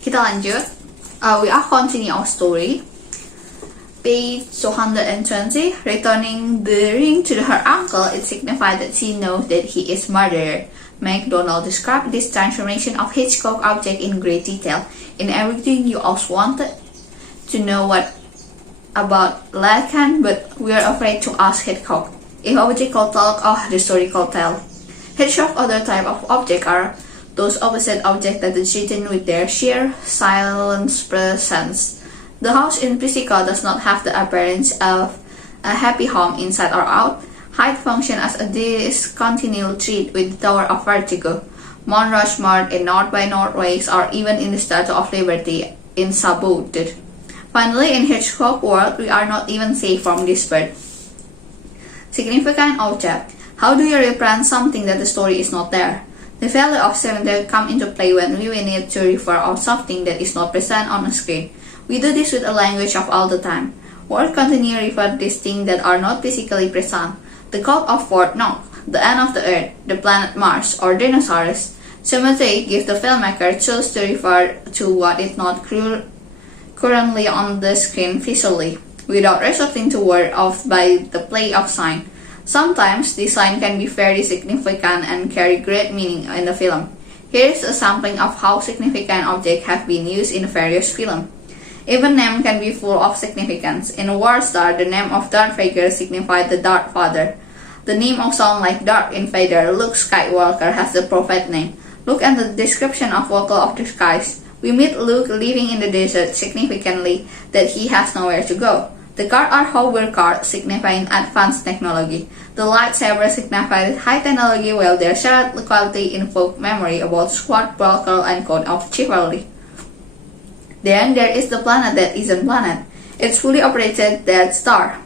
Kita lanjut. We are continue our story. Page 220. Returning the ring to her uncle, it signified that she knows that he is murderer. MacDonald described this transformation of Hitchcock object in great detail. In everything you also wanted to know what about Lacan, but we are afraid to ask Hitchcock. If object could talk, the story could tell. Hitchcock's other type of object are those opposite objects that is written with their sheer silence presence. The house in Physical does not have the appearance of a happy home inside or out. Height function as a discontinued thread with the Tower of Vertigo, Mount Rushmore in North by Northwest, or even in the Statue of Liberty in Saboted. Finally, in Hitchcock's world, we are not even safe from this bird. Significant object. How do you represent something that the story is not there? The value of symmetry comes into play when we need to refer to something that is not present on a screen. We do this with a language of all the time. Words continue to refer to these things that are not physically present. The code of Fort Knox, the end of the Earth, the planet Mars, or dinosaurs. Symmetry gives the filmmaker tools to refer to what is not currently on the screen visually, without resorting to word of by the play of sign. Sometimes this sign can be very significant and carry great meaning in the film. Here is a sampling of how significant objects have been used in various films. Even name can be full of significance. In War Star, the name of Darth Vader signified the Darth Father. The name of someone like Darth Invader, Luke Skywalker, has the prophet name. Look at the description of Vocal of the Skies. We meet Luke living in the desert, significantly that he has nowhere to go. The cars are hover cars, signifying advanced technology. The lightsaber signifies high technology, while their shared quality invoke memory about sword, buckle, and code of chivalry. Then there is the planet that isn't planet. It's fully operated Death Star.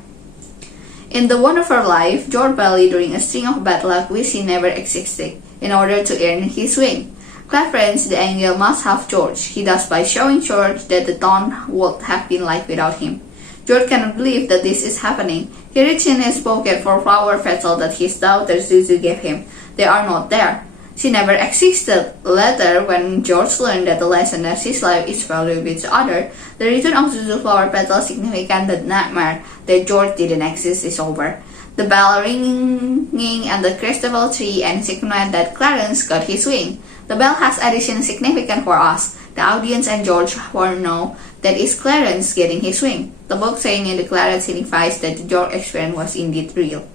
In The Wonderful Life, George Bailey, during a string of bad luck which he never existed, in order to earn his wing. Clarence the angel must have George. He does by showing George that the dawn would have been light without him. George cannot believe that this is happening. He reaches in his pocket for flower petals that his daughter Zuzu gave him. They are not there. She never existed. Later, when George learned that the lesson that his life is filled with each other, the return of Zuzu's flower petals significant that nightmare that George didn't exist is over. The bell ringing and the crystal tree and signify that Clarence got his wing. The bell has additional significance for us. The audience and George will know that is Clarence getting his wing. The book saying in the Clarence signifies that the George experience was indeed real.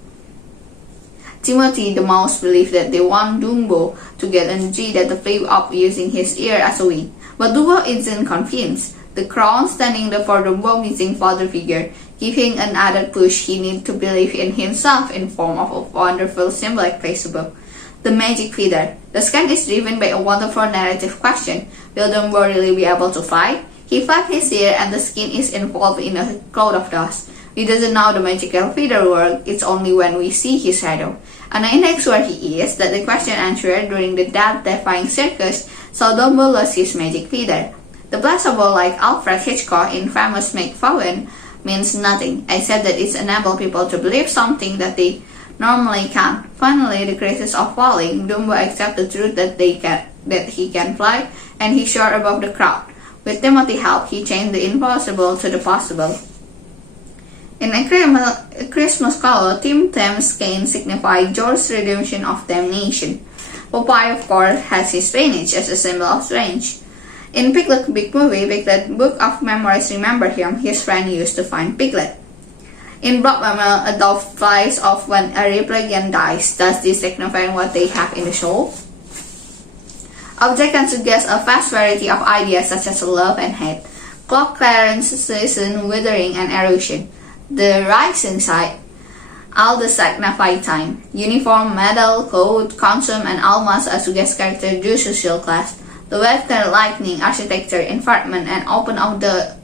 Timothy the mouse believes that they want Dumbo to get energy that the flew up using his ear as a wing. But Dumbo isn't convinced. The crown standing for Dumbo missing father figure, giving another push he needs to believe in himself in form of a wonderful symbolic principle. The magic feather. The scan is driven by a wonderful narrative question. Will Dumbo really be able to fly? He flaps his ear and the skin is involved in a cloud of dust. He doesn't know the magical feather work, it's only when we see his shadow. And the index where he is that the question answered during the death-defying circus, so Dumbo lost his magic feather. The placebo, like Alfred Hitchcock in famous McFarlane, means nothing, except that it enables people to believe something that they normally can't. Finally, the crisis of falling, Dumbo accepts the truth that he can fly, and he soared above the crowd. With Timothy's help, he changed the impossible to the possible. In A Christmas Carol, Tim Tham's cane signifies George's redemption of damnation. Popeye, of course, has his spinach as a symbol of strange. In Piglet Big Movie, Piglet Book of Memories remember him, his friend used to find Piglet. In Blood Mama, a dove flies off when a replicant dies. Does this signify what they have in the soul? Object can suggest a vast variety of ideas such as love and hate. Clock, Clarence, season, withering, and erosion. The rising side. All the signify time. Uniform, medal, code, consume, and almas are suggest character due social class. The weather, lightning, architecture, environment, and open of the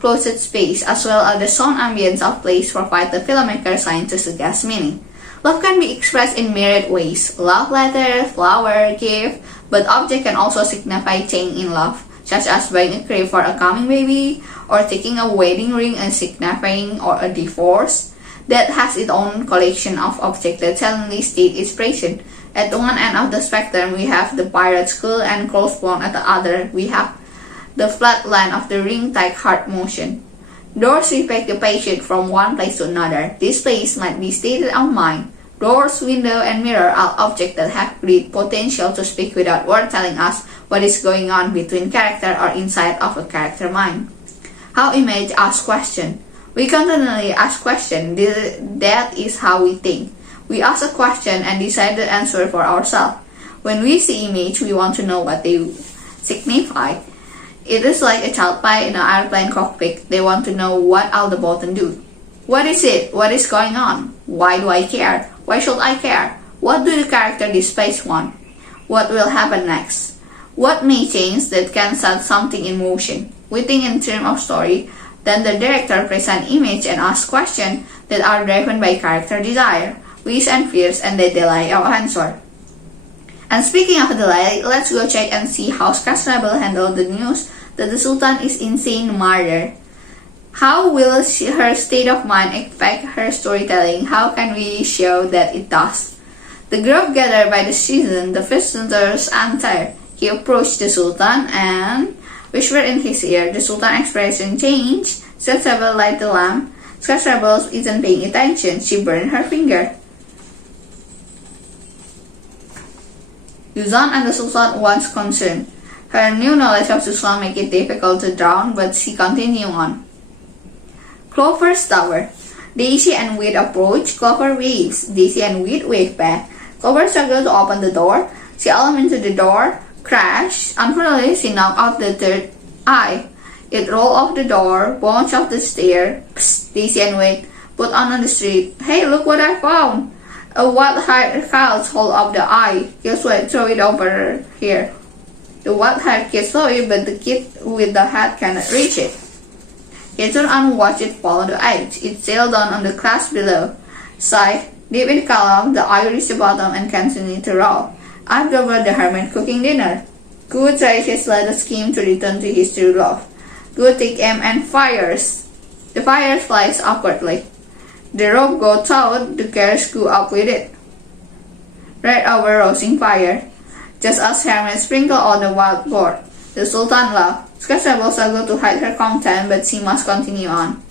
closed space, as well as the sound ambience of place provide the filmmaker sign to suggest meaning. Love can be expressed in myriad ways. Love letter, flower, gift, but object can also signify change in love, such as buying a crib for a coming baby, or taking a wedding ring and signifying or a divorce. That has its own collection of objects that suddenly state inspiration. At one end of the spectrum, we have the pirate skull and crossbones. At the other, we have the flat line of the ring-type heart motion. Doors reflect the patient from one place to another. This place might be state of mind. Doors, window, and mirror are objects that have great potential to speak without word telling us what is going on between character or inside of a character mind. How image asks question. We continually ask questions. That is how we think. We ask a question and decide the answer for ourselves. When we see image, we want to know what they signify. It is like a child pie in an airplane cockpit. They want to know what all the buttons do. What is it? What is going on? Why do I care? Why should I care? What do the character displays want? What will happen next? What may change that can set something in motion? We think in terms of story. Then the director presents image and asks questions that are driven by character desire, wish and fears, and they delay our answer. And speaking of delay, let's go check and see how Kasrabel handled the news that the Sultan is insane murder. How will her state of mind affect her storytelling? How can we show that it does? The group gathered by the season, the visitors enter. He approached the Sultan and whispered in his ear. The Sultan's expression changed. Kasrabel lighted the lamp. Kasrabel isn't paying attention. She burned her finger. Yuzan and the Sultan once concerned. Her new knowledge of Sultan make it difficult to drown, but she continued on. Clover's tower. Daisy and Wheat approach. Clover waves. Daisy and Wheat wave back. Clover struggled to open the door. She slammed into the door. Crash. Unfortunately, she knocked out the third eye. It rolled off the door, bounced off the stair. Psst, Daisy and Wheat put on the street. Hey, look what I found. A white-haired child hold up the eye. Guess what? Throw it over here. The white-haired kid saw it, but the kid with the hat cannot reach it. He turned and watched it follow the edge. It sailed down on the grass below. Sigh, deep in the column, the eye reached the bottom and continued to roll. Up over the hermit cooking dinner. Good tries his latest scheme to return to his true love. Good take aim and fires. The fire flies awkwardly. The rope got taut, the carriage go up with it. Right over rousing fire. Just as Hermit sprinkled on the wild board, the Sultan laughed. Kasrabel struggled to hide her content, but she must continue on.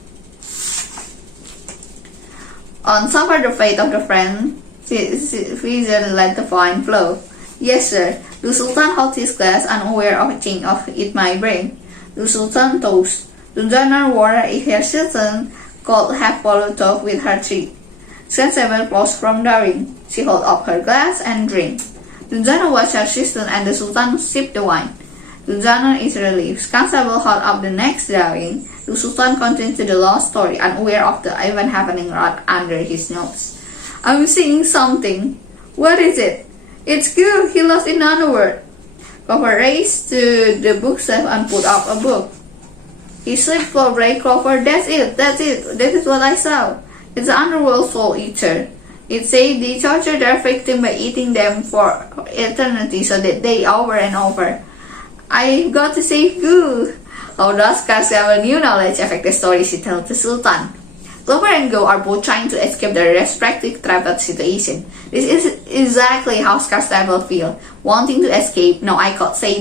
On suffer the fate of the friend, Freezer let the wine flow. Yes, sir. The Sultan held his glass, unaware of a change of it might bring. The Sultan toast. Dunjana wore her citizen could have followed talk with her treat. Kasrabel paused from daring. She held up her glass and drank. Dunjana watched her sister and the Sultan sip the wine. Dunjana is relieved. Kasrabel held up the next drawing. The Sultan continued to the lost story, unaware of the event happening right under his nose. I'm seeing something. What is it? It's good. He lost in another word. Clover raced to the bookshelf and put up a book. He slipped Clover, Clover, that's it. That is what I saw. It's an underworld soul eater. It said they torture their victim by eating them for eternity so that they over and over. I've got to save Goo. How does Kasrabel's new knowledge affect the story she tells the Sultan? Clover and Go are both trying to escape their respective trapped situation. This is exactly how Kasrabel feels, wanting to escape. Now I could say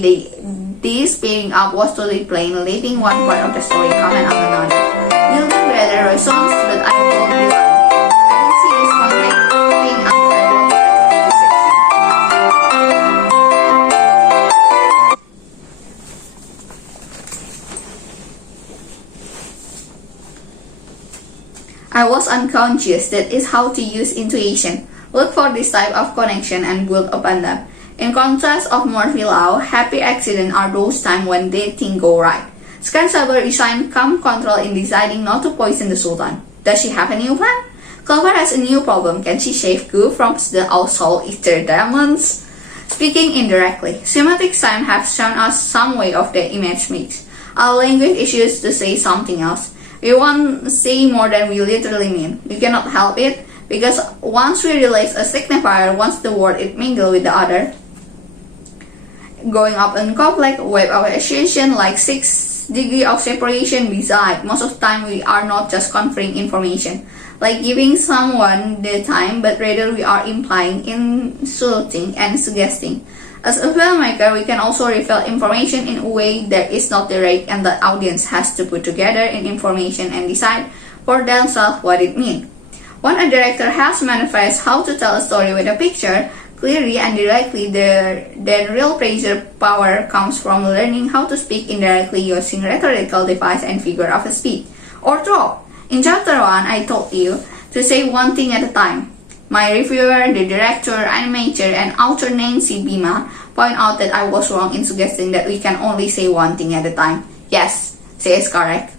this pairing up was totally plain, letting one part of the story comment on another. You'll be better reasons, but I told you one. I don't see this conflict thing until I wrote the section. I was unconscious. That is how to use intuition. Look for this type of connection and build upon them. In contrast of Murphy Law, happy accidents are those times when things go right. Kasrabel resigned calm control in deciding not to poison the Sultan. Does she have a new plan? Clover has a new problem. Can she save Goo from the soul eater demons? Speaking indirectly, semantic science has shown us some way of the image mix. Our language is used to say something else. We want to say more than we literally mean. We cannot help it because once we release a signifier, once the word it mingle with the other, going up in conflict, wave our association like 6 degrees of separation beside. Most of the time we are not just conferring information, like giving someone the time, but rather we are implying, insulting, and suggesting. As a filmmaker, we can also reveal information in a way that is not direct and the audience has to put together in information and decide for themselves what it means. When a director has manifest how to tell a story with a picture, clearly and directly, then real pressure power comes from learning how to speak indirectly using rhetorical device and figure of speech, or trope. In chapter 1, I told you to say one thing at a time. My reviewer, the director, animator, and author Nancy Bima point out that I was wrong in suggesting that we can only say one thing at a time. Yes, she is correct.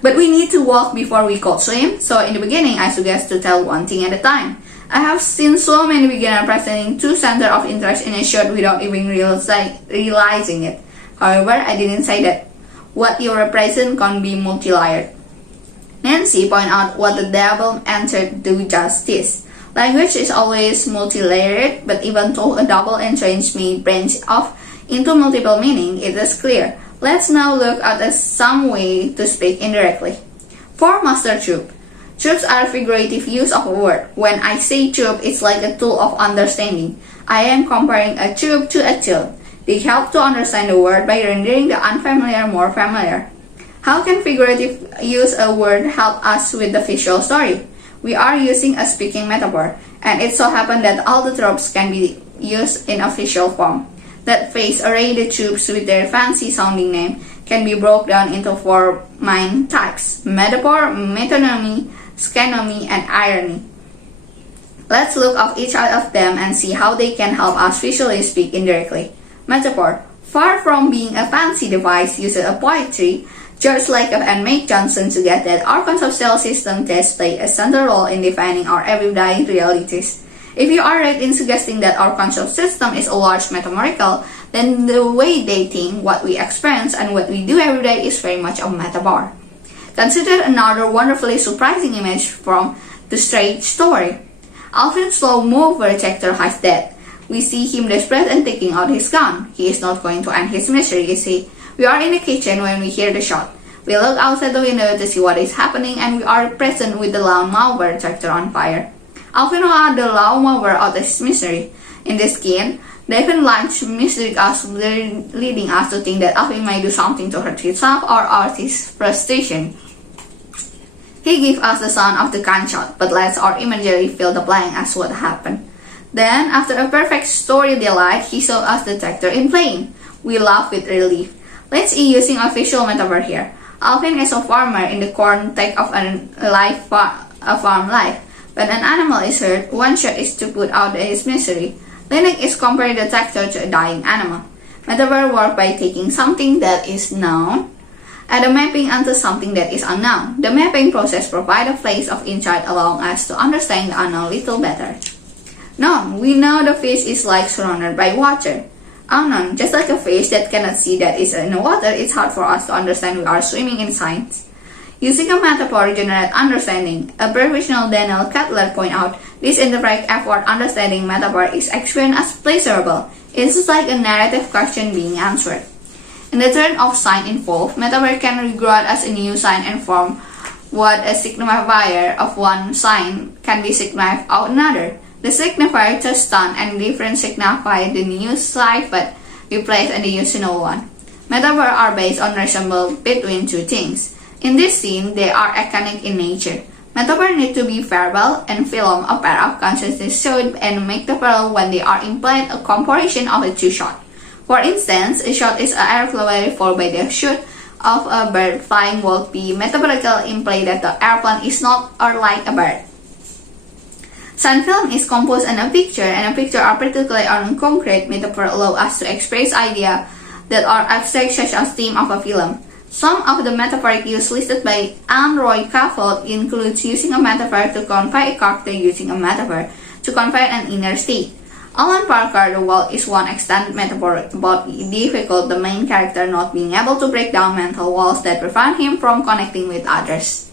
But we need to walk before we could swim, so in the beginning I suggest to tell one thing at a time. I have seen so many beginners presenting two centers of interest in a shot without even realizing it. However, I didn't say that. What you represent can be multi-layered. Nancy pointed out what the double entry do justice. Language is always multi-layered, but even though a double entry may branch off into multiple meaning, it is clear. Let's now look at some way to speak indirectly. For master trope. Tropes are figurative use of a word. When I say trope, it's like a tool of understanding. I am comparing a trope to a tool. They help to understand the word by rendering the unfamiliar more familiar. How can figurative use a word help us with the visual story? We are using a speaking metaphor, and it so happens that all the tropes can be used in a visual form. That phrase, array the tropes with their fancy sounding name, can be broken down into four main types: metaphor, metonymy, schenomy, and irony. Let's look at each of them and see how they can help us visually speak indirectly. Metaphor. Far from being a fancy device used in poetry, George Lakoff and Meg Johnson suggest that our conceptual system does play a central role in defining our everyday realities. If you are right in suggesting that our concept system is a large metaphorical, then the way they think, what we experience, and what we do every day is very much a metaphor. Consider another wonderfully surprising image from the Straight Story. Alfred's slow-mover character has death. We see him desperate and taking out his gun. He is not going to end his misery, is he? We are in the kitchen when we hear the shot. We look outside the window to see what is happening, and we are present with the lawnmower tractor on fire. Alvin had the lawnmower out of his misery. In this game, David likes mislead us, leading us to think that Alvin may do something to hurt himself or out his frustration. He gives us the sound of the gunshot, but lets our imagery fill the blank as what happened. Then, after a perfect story delight, he showed us the tractor in plane. We laugh with relief. Let's see using a visual metaphor here. Alvin is a farmer in the context of a farm life. When an animal is hurt, one shot is to put out his misery. Linux is comparing the tractor to a dying animal. Metaphor work by taking something that is known and mapping onto something that is unknown. The mapping process provides a place of insight allowing us to understand the unknown little better. Known, we know the fish is like surrounded by water. Unknown, just like a fish that cannot see that is in the water, it's hard for us to understand we are swimming in science. Using a metaphor generate understanding. A professional Daniel Cutler point out, this indirect effort understanding metaphor is experienced as pleasurable. It's just like a narrative question being answered. In the turn of sign involved, metaphor can regard as a new sign and form what a signifier of one sign can be signified of another. The signifier to stun and different signify the new sign but replace the original one. Metaphors are based on resemblance between two things. In this scene, they are iconic in nature. Metaphors need to be verbal and film a pair of consciousness shown and make the parallel when they are implied a comparison of the two shots. For instance, a shot is an airplane followed by the shoot of a bird flying would be metaphorical imply that the airplane is not or like a bird. Sound film is composed on a picture, and a picture are particularly on concrete metaphor allow us to express ideas that are abstract such as theme of a film. Some of the metaphoric use listed by Anne Roy Caffold includes using a metaphor to convey a character using a metaphor to convey an inner state. Alan Parker, the wall is one extended metaphor about difficult the main character not being able to break down mental walls that prevent him from connecting with others.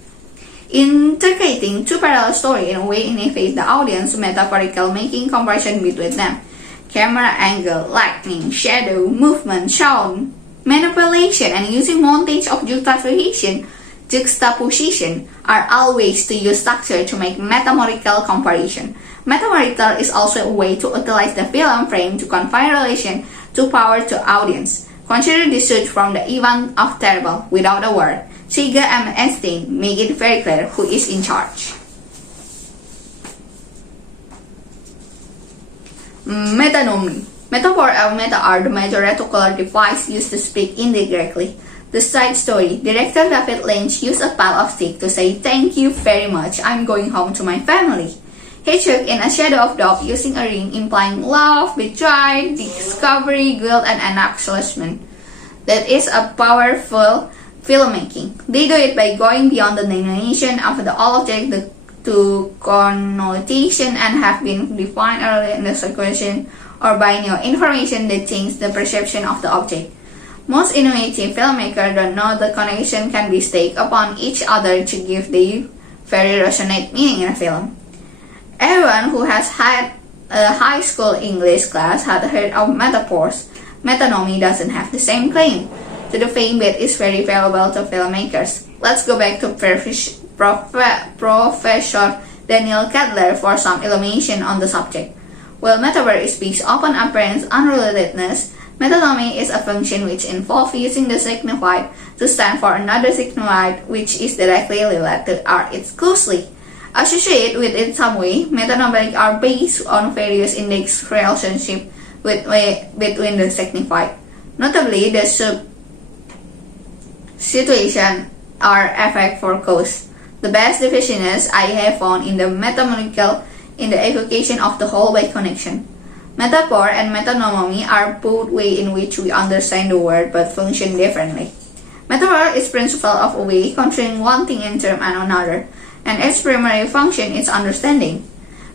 Integrating two parallel stories in a way innovates the audience metaphorical making comparison between them. Camera angle, lighting, shadow, movement, sound, manipulation, and using montage of juxtaposition are all ways to use structure to make metaphorical comparison. Metaphorical is also a way to utilize the film frame to convey relation to power to audience. Consider this suit from the event of terrible without a word. Seeger and Einstein make it very clear who is in charge. Metonymy. Metaphor and meta are the major rhetorical devices used to speak indirectly. The side story. Director David Lynch used a pile of sticks to say, "Thank you very much, I'm going home to my family." He took in a shadow of doubt using a ring implying love, betrayal, discovery, guilt, and an acknowledgement. That is a powerful filmmaking. They do it by going beyond the denomination of the object to connotation and have been defined earlier in the circulation or by new information that change the perception of the object. Most innovative filmmakers don't know the connection can be staked upon each other to give the very resonant meaning in a film. Everyone who has had a high school English class had heard of metaphors. Metonymy doesn't have the same claim to the fame, but is very valuable to filmmakers. Let's go back to Professor Daniel Kettler for some illumination on the subject. While metaphor speaks upon apparent unrelatedness, metonymy is a function which involves using the signified to stand for another signified which is directly related or exclusively associated with in some way. Metonymic are based on various index relationships between the signified, notably the situation or effect for cause. The best definitions I have found in the metonymical in the evocation of the whole by connection. Metaphor and metonymy are both ways in which we understand the word but function differently. Metaphor is principle of a way controlling one thing in term and another, and its primary function is understanding.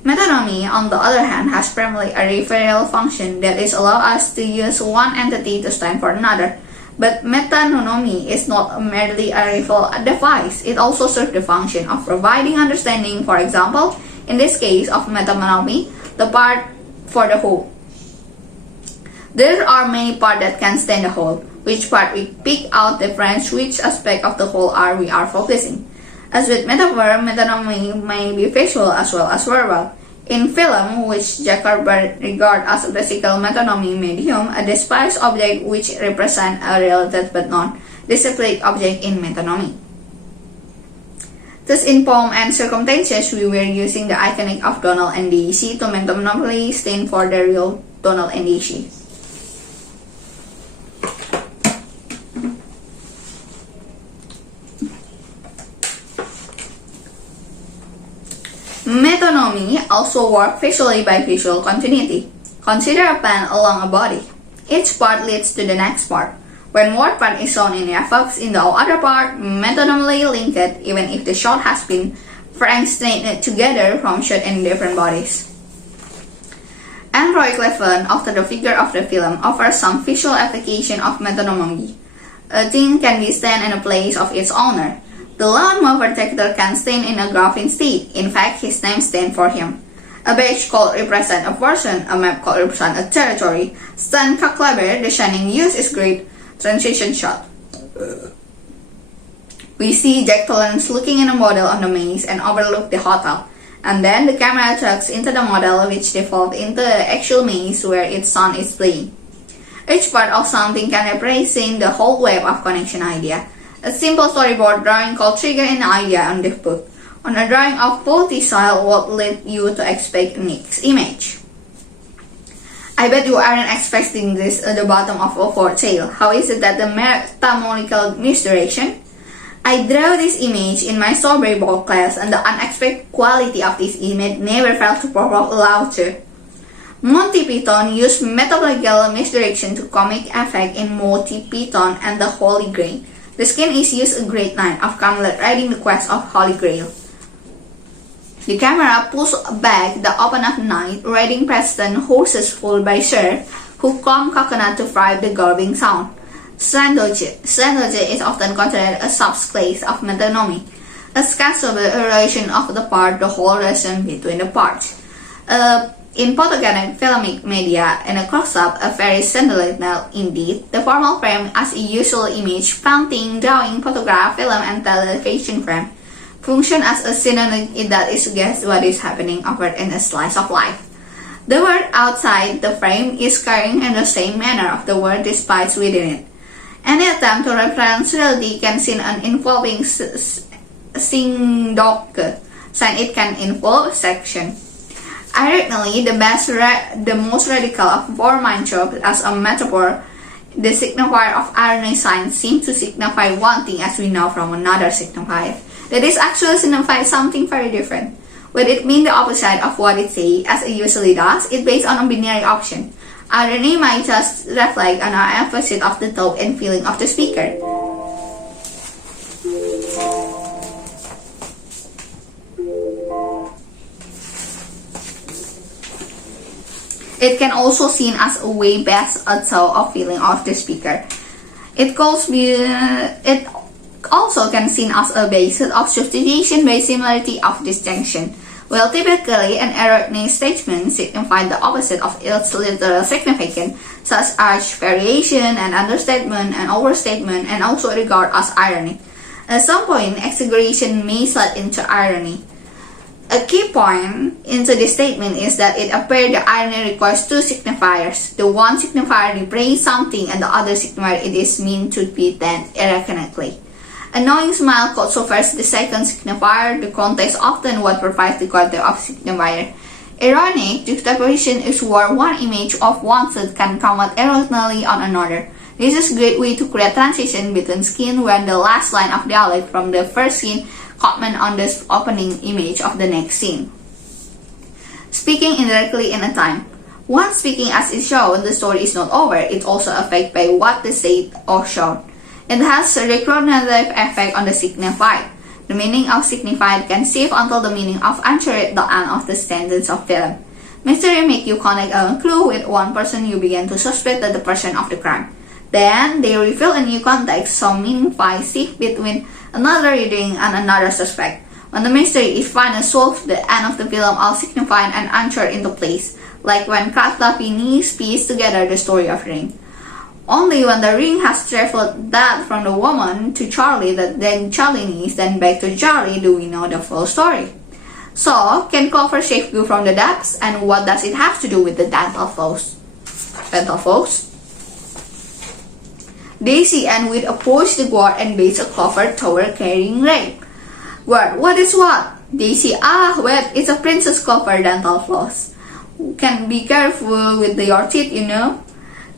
Metonymy, on the other hand, has primarily a referral function that is allow us to use one entity to stand for another. But metonymy is not merely a referral device. It also serves the function of providing understanding. For example, in this case of metonymy, the part for the whole. There are many parts that can stand the whole. Which part we pick out difference which aspect of the whole we are focusing. As with metaphor, metonymy may be visual as well as verbal. In film, which Zuckerberg regards as a physical metonymy medium, a despised object which represents a related but non-discrete object in metonymy. Thus, in Pomp and Circumstances, we were using the iconic of Donald and Daisy to metonymically stand for the real Donald and Daisy. Metonymy also works visually by visual continuity. Consider a pen along a body. Each part leads to the next part. When one part is shown in effects in the other part, metonymically linked, even if the shot has been fragmented together from shots in different bodies. Android Cleveland, after the figure of the film, offers some visual application of metonymy. A thing can be stand in a place of its owner. The lawnmower tractor can stand in a graph instead. In fact, his name stands for him. A badge could represent a person, a map could represent a territory. Stan Kakleber, the shining youth, is great transition shot. We see Jack Torrance looking in a model on the maze and overlook the hotel. And then the camera tracks into the model which defaults into the actual maze where its son is playing. Each part of something can represent the whole web of connection idea. A simple storyboard drawing could trigger an idea on the book. On a drawing of faulty style would lead you to expect a next image. I bet you aren't expecting this at the bottom of a fort tale. How is it that the metamorphical misdirection? I drew this image in my strawberry ball class and the unexpected quality of this image never failed to provoke laughter. Monty Python used metamorphical misdirection to comic effect in Monty Python and the Holy Grail. The skin is used a great knight of Camelot riding the quest of Holy Grail. The camera pulls back the open of night, riding Preston horses pulled by Sir, who come coconut to fry the gulping sound. Slandoge is often considered a subclass of metonymy, a scalable relation of the part, the whole relation between the parts. In photogenic filmic media, in a close-up, a very sensational indeed, the formal frame as a usual image, painting, drawing, photograph, film, and television frame. function as a synonym that is suggests what is happening over in a slice of life. The word outside the frame is carrying in the same manner of the word despite within it. Any attempt to reference reality can seem an involving synecdoche, since it can involve section. Ironically, the most radical of portmanteau as a metaphor, the signifier of irony sign seems to signify one thing as we know from another signifier. That is actually signifies something very different. When it means the opposite of what it says, as it usually does, it's based on a binary option. Irony might just reflect on our emphasis of the thought and feeling of the speaker. It can also seen as a way best a thought or feeling of the speaker. It also can seen as a basis of substitution by similarity of distinction. Well, typically, an erroneous statement signifies the opposite of its literal significance, such as variation and understatement and overstatement, and also regarded as irony. At some point, exaggeration may slide into irony. A key point into this statement is that it appears the irony requires two signifiers. The one signifier represents something and the other signifier it is meant to be then ironically. A knowing smile quote refers to the second signifier. The context often what provides the context of signifier. Ironic juxtaposition is where one image of one thing can comment ironically on another. This is a great way to create transition between scenes when the last line of dialogue from the first scene comment on the opening image of the next scene. Speaking indirectly in a time. Once speaking as is shown, the story is not over. It's also affected by what is said or shown. It has a recognitive effect on the signified. The meaning of signified can shift until the meaning of answered at the end of the sentence of film. Mystery make you connect a clue with one person you begin to suspect that the person of the crime. Then they reveal a new context, so meaning shift between another reading and another suspect. When the mystery is finally solved, the end of the film all signified and answered into place, like when Katlapinis piece together the story of Ring. Only when the ring has traveled that from the woman to Charlie, that then Charlie needs, then back to Charlie, do we know the full story. So, can Clover shave glue from the depths, and what does it have to do with the dental floss? Daisy and Wit approach the guard and base a Clover toward carrying Ray. Guard, what is what? Daisy, wait, it's a Princess Clover dental floss. Can be careful with your teeth, you know.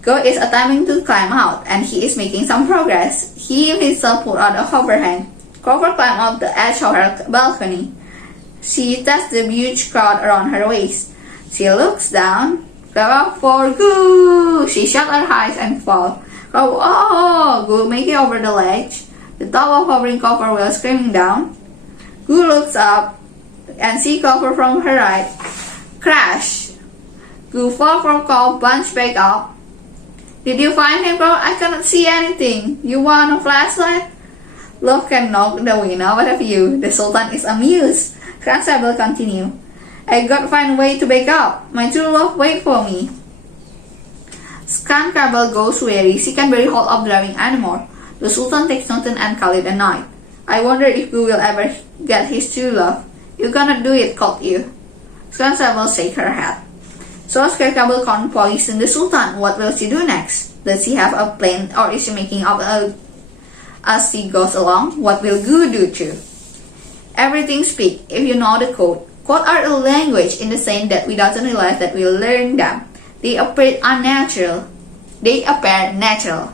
God is attempting to climb out, and he is making some progress. He himself put out a overhang. Clover climbed up the edge of her balcony. She tests the huge crowd around her waist. She looks down. Clover for goo! She shut her eyes and fall. Goo making over the ledge. The top of hovering Clover while screaming down. Goo looks up and sees Clover from her right. Crash! Goo fall from Clover, bunch back up. Did you find him, bro? I cannot see anything. You want a flashlight? Love can knock the window out of you. The Sultan is amused. Constable continue. I got to find a way to back up. My true love wait for me. Scancable goes weary. She can barely hold up driving anymore. The Sultan takes nothing and call it a night. I wonder if we will ever get his true love. You cannot do it, called you. Constable shake her head. So Scarecrow can't poison the Sultan. What will she do next? Does she have a plan, or is she making up as she goes along? What will Goo do too? Everything speak if you know the code. Code are a language in the sense that we doesn't realize that we learn them. They appear unnatural. They appear natural.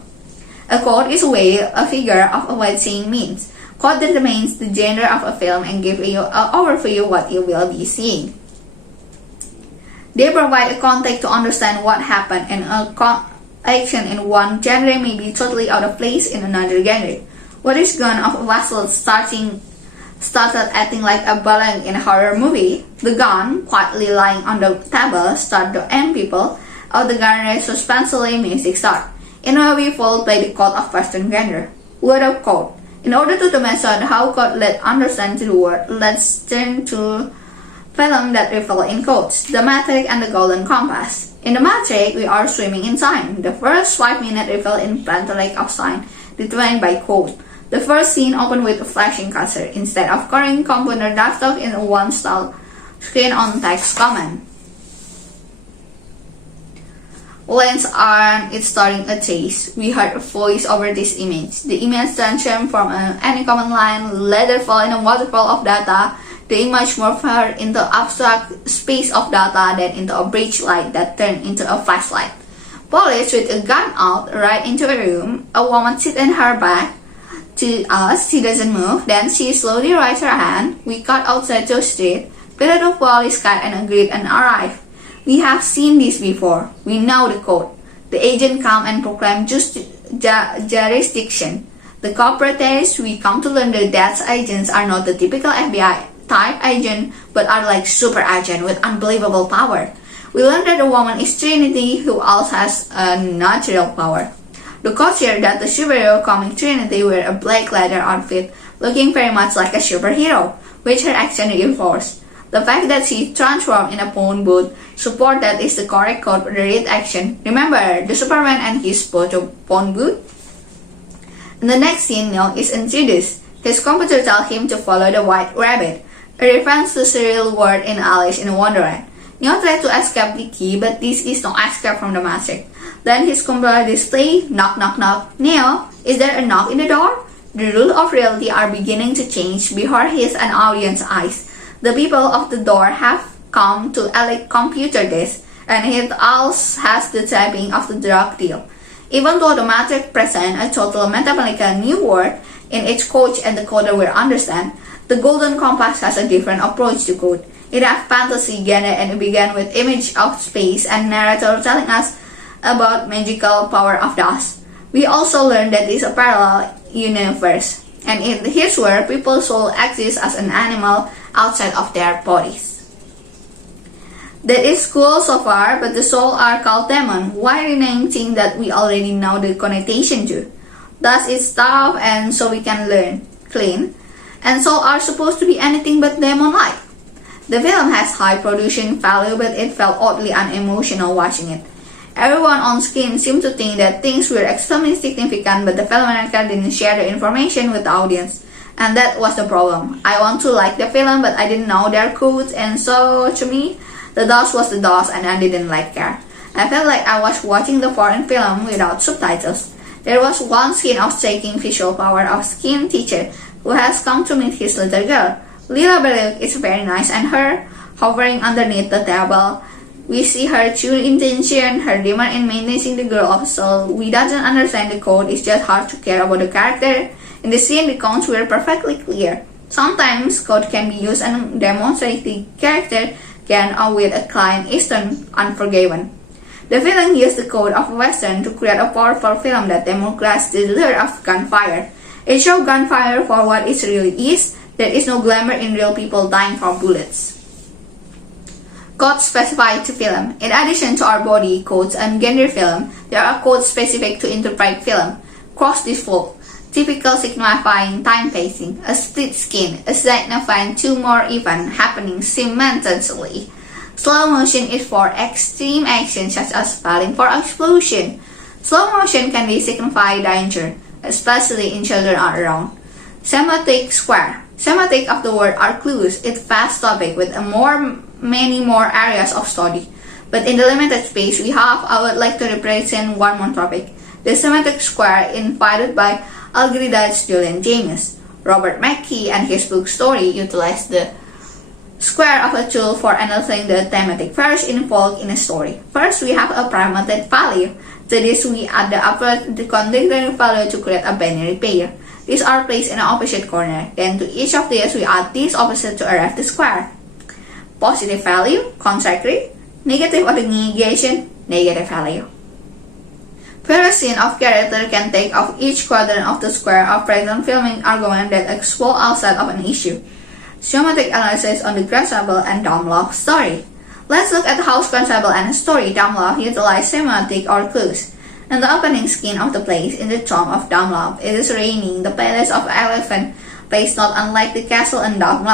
A code is a figure of what saying means. Code determines the genre of a film and gives you an overview of what you will be seeing. They provide a context to understand what happened, and a action in one genre may be totally out of place in another genre. What is gun of a vessel started acting like a balloon in a horror movie? The gun, quietly lying on the table, started to aim people. Out the genre suspensefully music start. In a movie followed by the code of Western genre. Word of code. In order to demonstrate how code let understand the word, let's turn to film that reveal in codes, The Matrix and the Golden Compass. In The Matrix, we are swimming in time. The first 5 minutes reveal in plenty lake of sign, determined by code. The first scene opened with a flashing cursor instead of current computer desktop in one style screen on text command. Lens on it starting a chase. We heard a voice over this image. The image transformed from any command line, letter fall in a waterfall of data. The image morphed her into abstract space of data, then into a bridge light that turned into a flashlight. Police with a gun out right into a room. A woman sits in her back to us. She doesn't move. Then she slowly raises her hand. We cut outside the street. Pilot of police cut and agreed and arrived. We have seen this before. We know the code. The agent come and proclaim jurisdiction. The corporates, we come to learn that DAT's agents are not the typical FBI type agent, but are like super agent with unbelievable power. We learned that the woman is Trinity, who also has a natural power. The co-chair that the superhero comic Trinity wear a black leather outfit, looking very much like a superhero, which her action reinforced. The fact that she transformed in a phone booth support that is the correct code for the read action. Remember, the Superman and his phone booth? In the next scene, Neil is introduced. His computer tells him to follow the white rabbit, a reference to Cyril word in Alice in Wonderland. Neo tries to escape the key, but this is no escape from the magic. Then his computer displays, knock knock knock. Neo, is there a knock in the door? The rules of reality are beginning to change before his and audience eyes. The people of the door have come to elect computer this, and it also has the typing of the drug deal. Even though the matrix presents a total mathematical new word in each code and the coder will understand, the Golden Compass has a different approach to code. It has fantasy genre and it began with image of space and narrator telling us about magical power of dust. We also learned that it's a parallel universe, and in his world, people's soul exists as an animal outside of their bodies. That is cool so far, but the soul are called demon. Why rename things that we already know the connotation to? Dust is stuff, and so we can learn clean, and soul are supposed to be anything but demon-like. The film has high production value, but it felt oddly unemotional watching it. Everyone on screen seemed to think that things were extremely significant, but the filmmaker didn't share the information with the audience. And that was the problem. I want to like the film, but I didn't know their codes, and so to me, the DOS was the DOS, and I didn't like care. I felt like I was watching the foreign film without subtitles. There was one scene of striking visual power of skin teacher who has come to meet his little girl. Lila Beluk is very nice, and her hovering underneath the table. We see her true intention, her demand in maintaining the girl of soul. We doesn't understand the code, it's just hard to care about the character. In the scene, the codes were perfectly clear. Sometimes code can be used and demonstrate the character can with a client Eastern unforgiven. The film used the code of Western to create a powerful film that demonstrates the lure of gunfire. It shows gunfire for what it really is. There is no glamour in real people dying from bullets. Codes specified to film. In addition to our body codes and gender film, there are codes specific to interpret film. Cross default, typical signifying time pacing, a split skin, a signifying two more events happening simultaneously. Slow motion is for extreme action such as falling for explosion. Slow motion can be signify danger, especially in children are around. Semantic square. Semantic of the word are clues. It's vast topic with many more areas of study. But in the limited space we have, I would like to represent one more topic. The semantic square invited by Algeridas Julian James. Robert McKee and his book Story utilized the square of a tool for analyzing the thematic values involved in a story. First, we have a primitive value. To this, we add the contradictory value to create a binary pair. These are placed in the opposite corner. Then to each of these, we add these opposite to arrive the square. Positive value, contradictory. Negative or the negation, negative value. Various scene of character can take off each quadrant of the square of present filming argument that explore outside of an issue. Semantic analysis on the Grasshopper and Dumb story. Let's look at how Grasshopper and story Dumb utilize semantic or clues. In the opening scene of the place in the tomb of Dumb it is raining. The palace of Elephant place not unlike the castle in Dumb.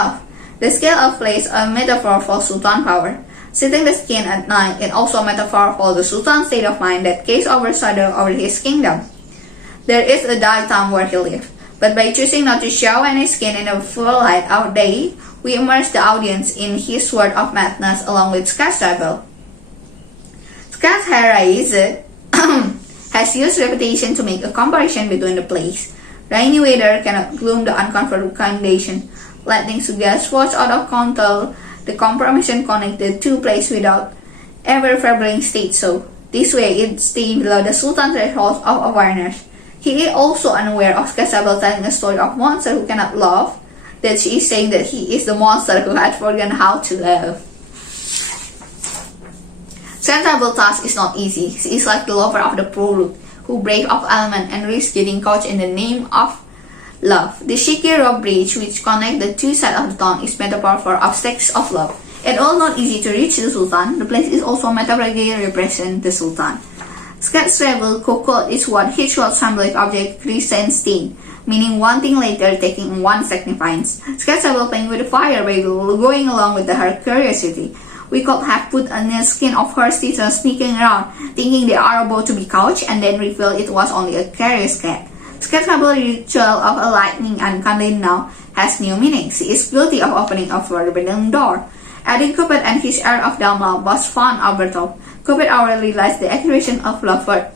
The scale of place a metaphor for Sultan power. Sitting the skin at night is also a metaphor for the Sultan's state of mind that casts overshadow over his kingdom. There is a dark town where he lives. But by choosing not to show any skin in the full light of day, we immerse the audience in his world of madness along with Scott's rebel. Scott's Harriet has used reputation to make a comparison between the plays. Rainy weather cannot gloom the uncomfortable condition, letting suggest was out of control. The comparison connected two plays without ever favoring state so. This way, it stayed below the Sultan's threshold of awareness. He is also unaware of Casabel telling a story of monster who cannot love, that she is saying that he is the monster who had forgotten how to love. Casabel's task is not easy. She is like the lover of the prologue, who brave of element and risks getting caught in the name of love. The shaky rope bridge which connects the two sides of the town is metaphor for obstacles of love. It all not easy to reach the Sultan. The place is also metaphorically represent the Sultan. Scott's rebel cocotte is what ritual symbolic object Christenstein, meaning one thing later taking one signifies. Scott's rebel playing with the fire by going along with her curiosity. We could have put on the skin of her sister sneaking around, thinking they are about to be couched, and then reveal it was only a curious cat. Scott's rebel ritual of a lightning and candle now has new meaning. She is guilty of opening a forbidden door. Adding Cupid and his air of dumb love was fun over top. Cupid already realized the accusation of love for